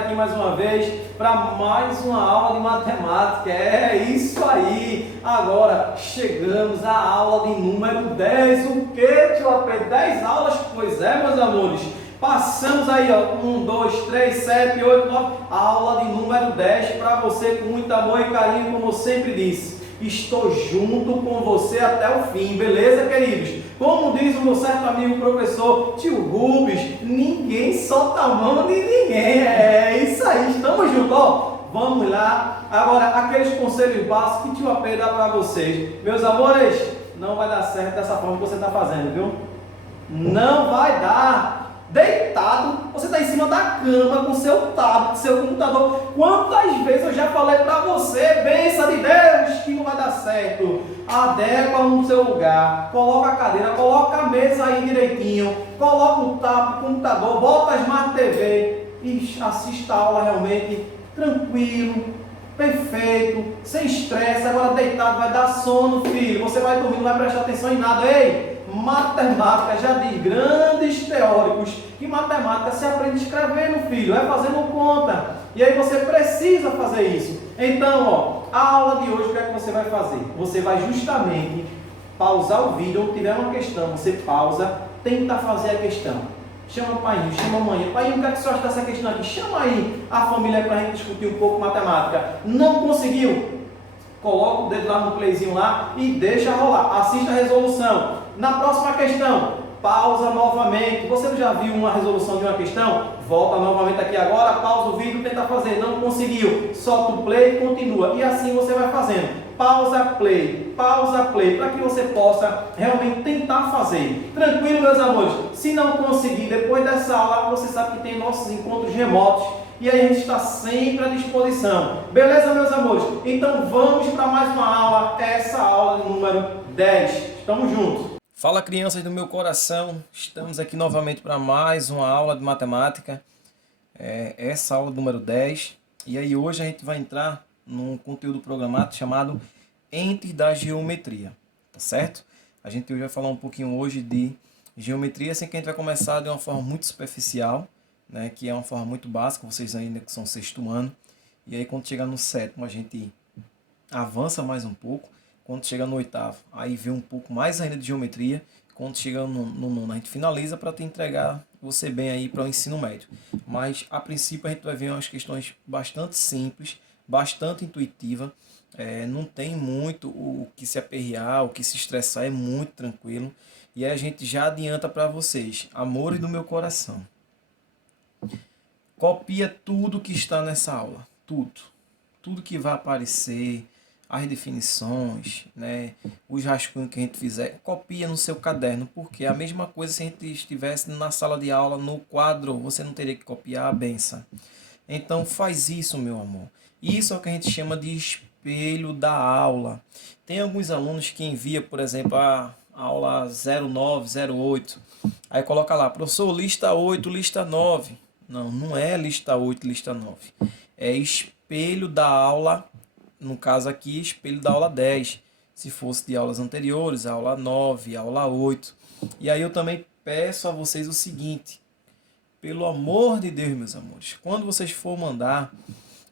aqui mais uma vez para mais uma aula de matemática. É isso aí! Agora chegamos à aula de número 10. O que, tio AP? 10 aulas? Pois é, meus amores. Passamos aí, ó, 1, 2, 3, 7, 8, 9, aula de número 10 para você com muito amor e carinho, como eu sempre disse. Estou junto com você até o fim, beleza, queridos? Como diz o meu certo amigo professor tio Rubens, ninguém solta a mão de ninguém. É isso aí, estamos juntos, ó. Vamos lá. Agora, aqueles conselhos básicos que tio AP dá para vocês. Meus amores, não vai dar certo dessa forma que você está fazendo, viu? Não vai dar. Deitado, você está em cima da cama com seu tablet, seu computador. Quantas vezes eu já falei para você, bênção de Deus, que não vai dar certo. Adequa no seu lugar, coloca a cadeira, coloca a mesa aí direitinho, coloca o tablet, o computador, bota a Smart TV e assista a aula realmente tranquilo, perfeito, sem estresse. Agora deitado vai dar sono, filho. Você vai dormir, não vai prestar atenção em nada. Ei! Matemática já diz grandes teóricos que matemática se aprende escrevendo, filho, é fazendo conta. E aí você precisa fazer isso. Então, ó, a aula de hoje, o que é que você vai fazer? Você vai justamente pausar o vídeo, ou tiver uma questão, você pausa, tenta fazer a questão. Chama o pai, chama a mãe. Pai, o que é que você acha dessa questão aqui? Chama aí a família para a gente discutir um pouco matemática. Não conseguiu? Coloca o dedo lá no playzinho lá e deixa rolar. Assista a resolução. Na próxima questão, pausa novamente. Você já viu uma resolução de uma questão? Volta novamente aqui agora, pausa o vídeo, tenta fazer. Não conseguiu? Solta o play e continua. E assim você vai fazendo. Pausa, play, para que você possa realmente tentar fazer. Tranquilo, meus amores? Se não conseguir, depois dessa aula, você sabe que tem nossos encontros remotos. E aí a gente está sempre à disposição. Beleza, meus amores? Então vamos para mais uma aula, essa aula número 10. Estamos juntos. Fala, crianças do meu coração. Estamos aqui novamente para mais uma aula de matemática. Essa aula número 10. E aí hoje a gente vai entrar num conteúdo programado chamado Entes da Geometria. Tá certo? A gente hoje vai falar um pouquinho hoje de geometria, assim que a gente vai começar de uma forma muito superficial, né, que é uma forma muito básica, vocês ainda que são sexto ano, e aí quando chegar no sétimo a gente avança mais um pouco, quando chega no oitavo aí vê um pouco mais ainda de geometria, quando chega no nono a gente finaliza para te entregar você bem aí para o ensino médio. Mas a princípio a gente vai ver umas questões bastante simples, bastante intuitiva, não tem muito o que se aperrear, o que se estressar, é muito tranquilo, e aí a gente já adianta para vocês, amores do meu coração. Copia tudo que está nessa aula, tudo que vai aparecer, as definições, né, os rascunhos que a gente fizer, copia no seu caderno, porque é a mesma coisa se a gente estivesse na sala de aula, no quadro, você não teria que copiar a benção. Então faz isso, meu amor. Isso é o que a gente chama de espelho da aula. Tem alguns alunos que enviam, por exemplo, a aula 09, 08, aí coloca lá, professor, lista 8, lista 9. Não, não é lista 8, lista 9. É espelho da aula, no caso aqui, espelho da aula 10. Se fosse de aulas anteriores, aula 9, aula 8. E aí eu também peço a vocês o seguinte, pelo amor de Deus, meus amores, quando vocês for mandar,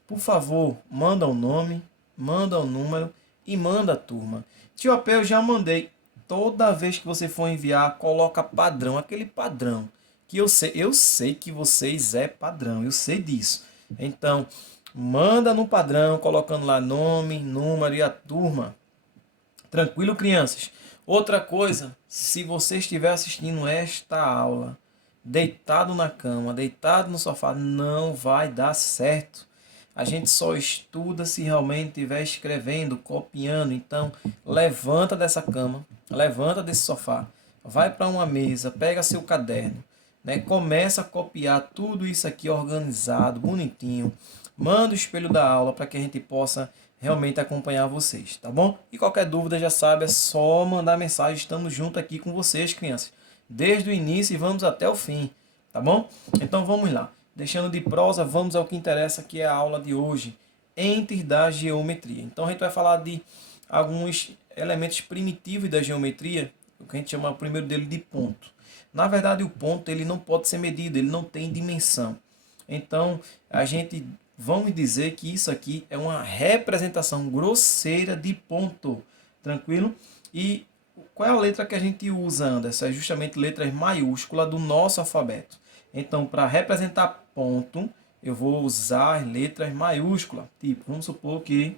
por favor, manda o nome, manda o número e manda a turma. Tio AP, eu já mandei. Toda vez que você for enviar, coloca padrão, aquele padrão. Que eu sei que vocês é padrão, eu sei disso. Então, manda no padrão, colocando lá nome, número e a turma. Tranquilo, crianças? Outra coisa, se você estiver assistindo esta aula, deitado na cama, deitado no sofá, não vai dar certo. A gente só estuda se realmente estiver escrevendo, copiando. Então, levanta dessa cama, levanta desse sofá, vai para uma mesa, pega seu caderno, né? Começa a copiar tudo isso aqui organizado, bonitinho. Manda o espelho da aula para que a gente possa realmente acompanhar vocês, tá bom? E qualquer dúvida já sabe, é só mandar mensagem. Estamos junto aqui com vocês, crianças, desde o início e vamos até o fim, tá bom? Então vamos lá. Deixando de prosa, vamos ao que interessa, que é a aula de hoje, Entes da Geometria. Então a gente vai falar de alguns elementos primitivos da geometria, o que a gente chama o primeiro dele de ponto. Na verdade, o ponto ele não pode ser medido, ele não tem dimensão. Então, a gente vamos dizer que isso aqui é uma representação grosseira de ponto. Tranquilo? E qual é a letra que a gente usa, Anderson? É justamente letras maiúsculas do nosso alfabeto. Então, para representar ponto, eu vou usar letras maiúsculas. Tipo, vamos supor que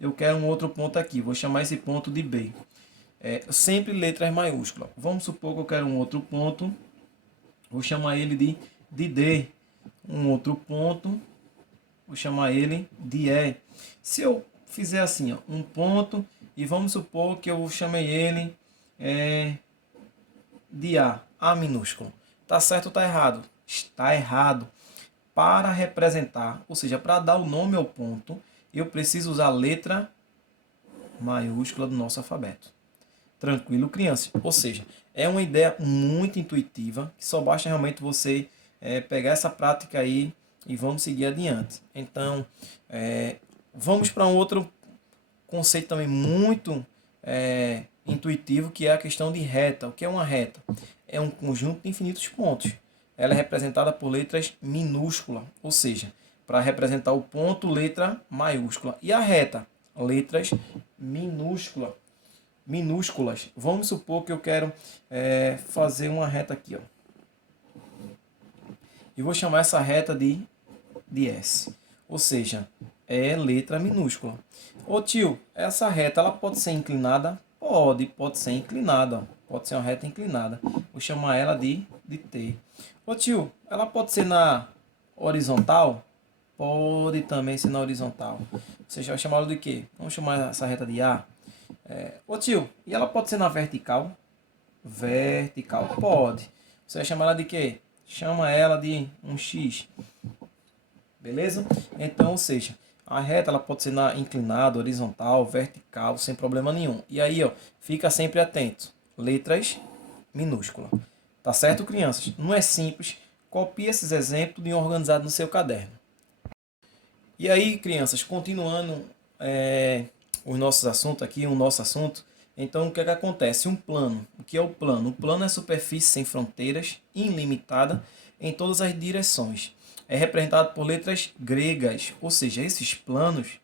eu quero um outro ponto aqui. Vou chamar esse ponto de B. Sempre letras maiúsculas. Vamos supor que eu quero um outro ponto. Vou chamar ele de D. Um outro ponto. Vou chamar ele de E. Se eu fizer assim, ó, um ponto, e vamos supor que eu chamei ele de A minúsculo. Tá certo ou tá errado? Está errado. Para representar, ou seja, para dar o nome ao ponto, eu preciso usar a letra maiúscula do nosso alfabeto. Tranquilo, crianças? Ou seja, é uma ideia muito intuitiva, que só basta realmente você pegar essa prática aí e vamos seguir adiante. Então, vamos para um outro conceito também muito intuitivo, que é a questão de reta. O que é uma reta? É um conjunto de infinitos pontos. Ela é representada por letras minúsculas, ou seja, para representar o ponto, letra maiúscula. E a reta? Letras minúsculas. Vamos supor que eu quero fazer uma reta aqui, ó. E vou chamar essa reta de S. Ou seja, é letra minúscula. Ô tio, essa reta ela pode ser inclinada? Pode ser inclinada. Pode ser uma reta inclinada. Vou chamar ela de T. Ô tio, ela pode ser na horizontal? Pode também ser na horizontal. Você vai chamar ela de quê? Vamos chamar essa reta de A. Ô tio, e ela pode ser na vertical? Vertical, pode. Você vai chamar ela de quê? Chama ela de um X. Beleza? Então, ou seja, a reta ela pode ser na inclinada, horizontal, vertical, sem problema nenhum. E aí, ó, fica sempre atento. Letras minúsculas. Tá certo, crianças? Não é simples. Copie esses exemplos e organizado no seu caderno. E aí, crianças, continuando os nossos assuntos aqui, o nosso assunto. Então, o que é que acontece? Um plano. O que é o plano? O plano é superfície sem fronteiras, ilimitada em todas as direções. É representado por letras gregas, ou seja, esses planos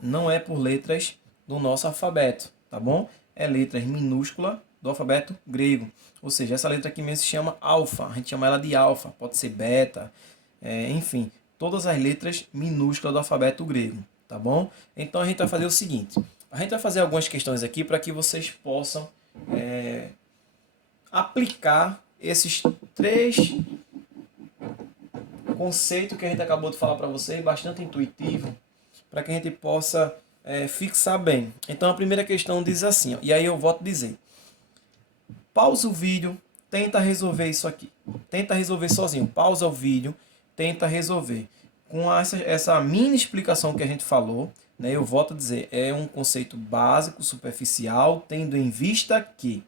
não é por letras do nosso alfabeto, tá bom? É letras minúsculas do alfabeto grego. Ou seja, essa letra aqui mesmo se chama alfa, a gente chama ela de alfa, pode ser beta, enfim, todas as letras minúsculas do alfabeto grego, tá bom? Então a gente vai fazer o seguinte, a gente vai fazer algumas questões aqui para que vocês possam aplicar esses três conceitos que a gente acabou de falar para vocês, bastante intuitivo, para que a gente possa fixar bem. Então a primeira questão diz assim, ó, e aí eu volto a dizer, pausa o vídeo, tenta resolver isso aqui. Tenta resolver sozinho. Pausa o vídeo, tenta resolver. Com essa mini explicação que a gente falou, né, eu volto a dizer, é um conceito básico, superficial, tendo em vista que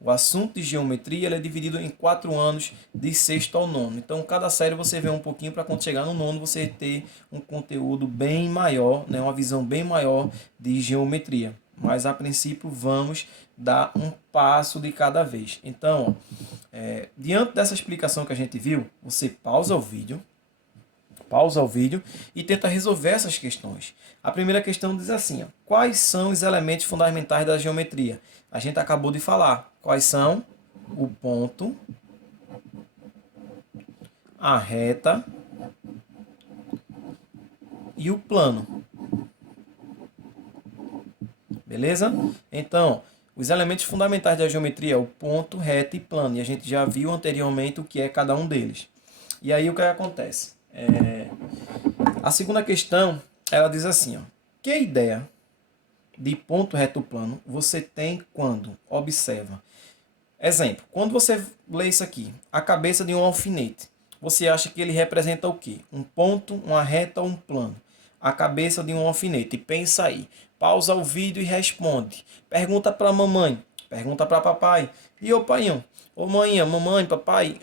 o assunto de geometria ele é dividido em 4 anos, de sexto ao nono. Então, cada série você vê um pouquinho para quando chegar no nono você ter um conteúdo bem maior, né, uma visão bem maior de geometria. Mas, a princípio, vamos dar um passo de cada vez. Então, diante dessa explicação que a gente viu, você pausa o vídeo e tenta resolver essas questões. A primeira questão diz assim, ó, quais são os elementos fundamentais da geometria? A gente acabou de falar. Quais são? O ponto, a reta e o plano. Beleza? Então, os elementos fundamentais da geometria é o ponto, reta e plano. E a gente já viu anteriormente o que é cada um deles. E aí o que acontece? A segunda questão, ela diz assim, ó, que ideia de ponto, reto, plano você tem quando observa? Exemplo, quando você lê isso aqui, a cabeça de um alfinete, você acha que ele representa o quê? Um ponto, uma reta ou um plano? A cabeça de um alfinete. Pensa aí. Pausa o vídeo e responde. Pergunta para a mamãe. Pergunta para papai. E ô paião? Ô mãe, mamãe, papai,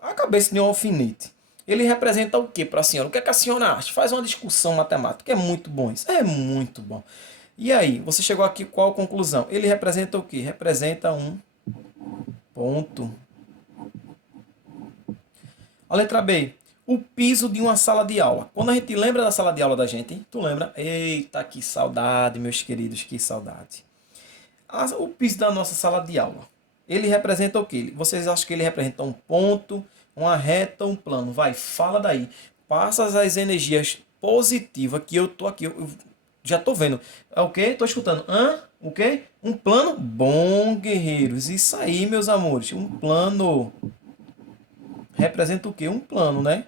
a cabeça de um alfinete. Ele representa o que para a senhora? O que é que a senhora acha? Faz uma discussão matemática. É muito bom isso. É muito bom. E aí, você chegou aqui qual a conclusão? Ele representa o quê? Representa um ponto. A letra B. O piso de uma sala de aula. Quando a gente lembra da sala de aula da gente, tu lembra? Eita, que saudade, meus queridos, que saudade. O piso da nossa sala de aula. Ele representa o quê? Vocês acham que ele representa um ponto, uma reta, um plano? Vai, fala daí. Passa as energias positivas que eu tô aqui. Eu já tô vendo. É o quê? Tô escutando. Hã? O quê? Um plano? Bom, guerreiros. Isso aí, meus amores. Um plano. Representa o quê? Um plano, né?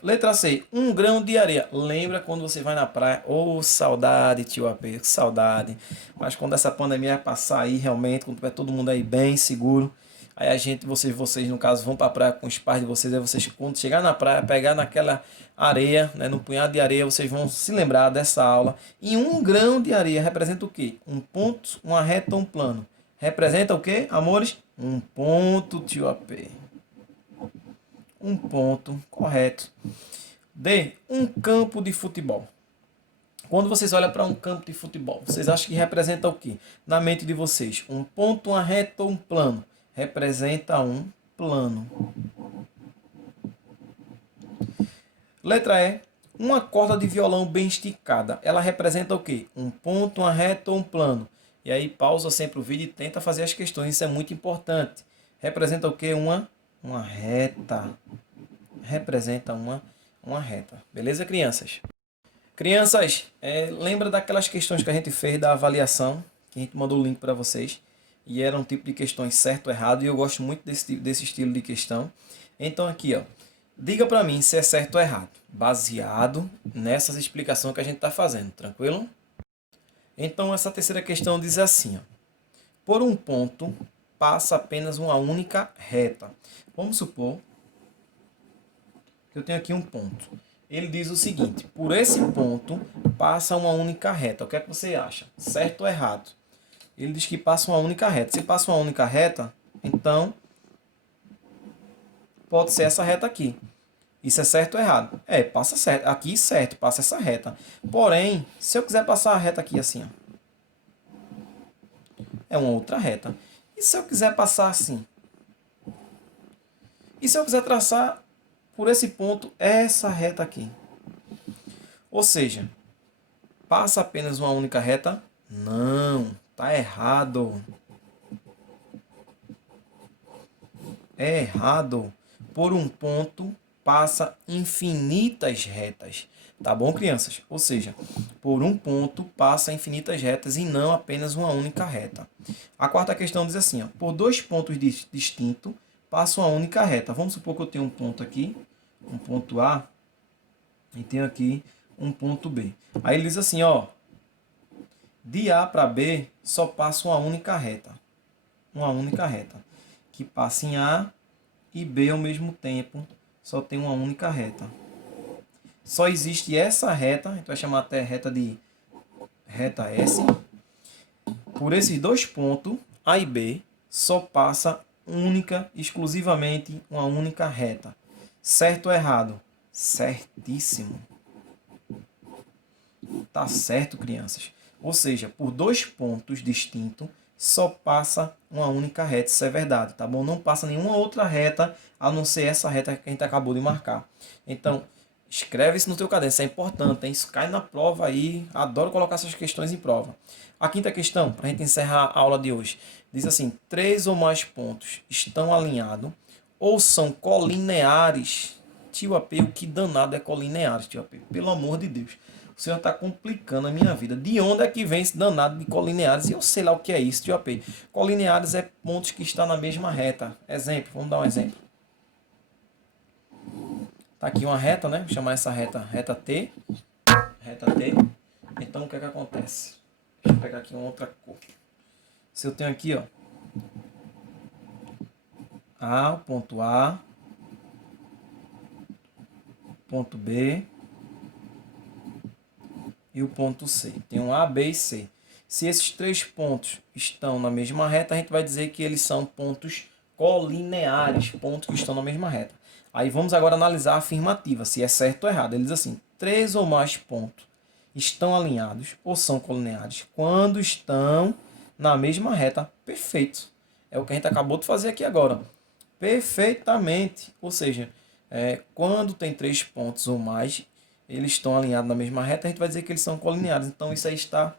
Letra C, um grão de areia. Lembra quando você vai na praia? Ô, saudade, tio AP, saudade. Mas quando essa pandemia passar aí, realmente, quando tiver todo mundo aí bem seguro, aí a gente, vocês no caso, vão pra praia com os pais de vocês, aí vocês, quando chegar na praia, pegar naquela areia, né, no punhado de areia, vocês vão se lembrar dessa aula. E um grão de areia representa o quê? Um ponto, uma reta, um plano. Representa o quê, amores? Um ponto, tio AP. Um ponto, correto. D, um campo de futebol. Quando vocês olham para um campo de futebol, vocês acham que representa o quê? Na mente de vocês, um ponto, uma reta ou um plano? Representa um plano. Letra E, uma corda de violão bem esticada. Ela representa o quê? Um ponto, uma reta ou um plano? E aí pausa sempre o vídeo e tenta fazer as questões, isso é muito importante. Representa o quê? Uma reta. Representa uma reta. Beleza, crianças? Crianças, lembra daquelas questões que a gente fez da avaliação? Que a gente mandou o link para vocês. E era um tipo de questões certo ou errado. E eu gosto muito desse estilo de questão. Então aqui, ó. Diga para mim se é certo ou errado. Baseado nessas explicações que a gente está fazendo. Tranquilo? Então essa terceira questão diz assim, ó. Por um ponto, passa apenas uma única reta. Vamos supor que eu tenho aqui um ponto. Ele diz o seguinte, por esse ponto passa uma única reta. O que é que você acha? Certo ou errado? Ele diz que passa uma única reta. Se passa uma única reta, então pode ser essa reta aqui. Isso é certo ou errado? Passa certo. Aqui certo, passa essa reta. Porém, se eu quiser passar a reta aqui assim, ó, é uma outra reta. E se eu quiser passar assim? E se eu quiser traçar por esse ponto essa reta aqui? Ou seja, passa apenas uma única reta? Não, tá errado. É errado. Por um ponto passa infinitas retas. Tá bom, crianças? Ou seja, por um ponto passa infinitas retas e não apenas uma única reta. A quarta questão diz assim, ó, por dois pontos distintos passa uma única reta. Vamos supor que eu tenho um ponto aqui, um ponto A, e tenho aqui um ponto B. Aí ele diz assim, ó, de A para B só passa uma única reta. Uma única reta. Que passa em A e B ao mesmo tempo, só tem uma única reta. Só existe essa reta, a gente vai chamar até reta de reta S. Por esses dois pontos, A e B, só passa exclusivamente uma única reta. Certo ou errado? Certíssimo. Tá certo, crianças. Ou seja, por dois pontos distintos, só passa uma única reta. Isso é verdade, tá bom? Não passa nenhuma outra reta, a não ser essa reta que a gente acabou de marcar. Então, escreve isso no teu caderno, isso é importante, hein? Isso cai na prova aí. Adoro colocar essas questões em prova. A quinta questão, para a gente encerrar a aula de hoje, diz assim, 3 ou mais pontos estão alinhados ou são colineares. Tio AP, o que danado é colineares, tio AP? Pelo amor de Deus. O senhor está complicando a minha vida. De onde é que vem esse danado de colineares? Eu sei lá o que é isso, tio AP. Colineares é pontos que estão na mesma reta. Exemplo, vamos dar um exemplo. Tá aqui uma reta, né? Vou chamar essa reta reta T. Reta T. Então, o que é que acontece? Deixa eu pegar aqui uma outra cor. Se eu tenho aqui, ó, o ponto A, ponto B e o ponto C. Tem um A, B e C. Se esses três pontos estão na mesma reta, a gente vai dizer que eles são pontos colineares, pontos que estão na mesma reta. Aí vamos agora analisar a afirmativa, se é certo ou errado. Ele diz assim, 3 ou mais pontos estão alinhados ou são colineares quando estão na mesma reta. Perfeito. É o que a gente acabou de fazer aqui agora. Perfeitamente. Ou seja, Quando tem 3 pontos ou mais, eles estão alinhados na mesma reta, a gente vai dizer que eles são colineares. Então isso aí está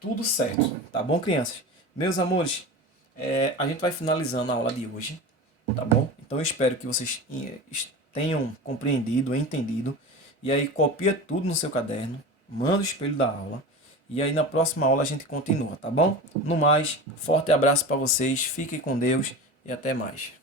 tudo certo, tá bom, crianças? Meus amores, a gente vai finalizando a aula de hoje, tá bom? Então eu espero que vocês tenham compreendido, entendido. E aí copia tudo no seu caderno, manda o espelho da aula. E aí na próxima aula a gente continua, tá bom? No mais, forte abraço para vocês, fiquem com Deus e até mais.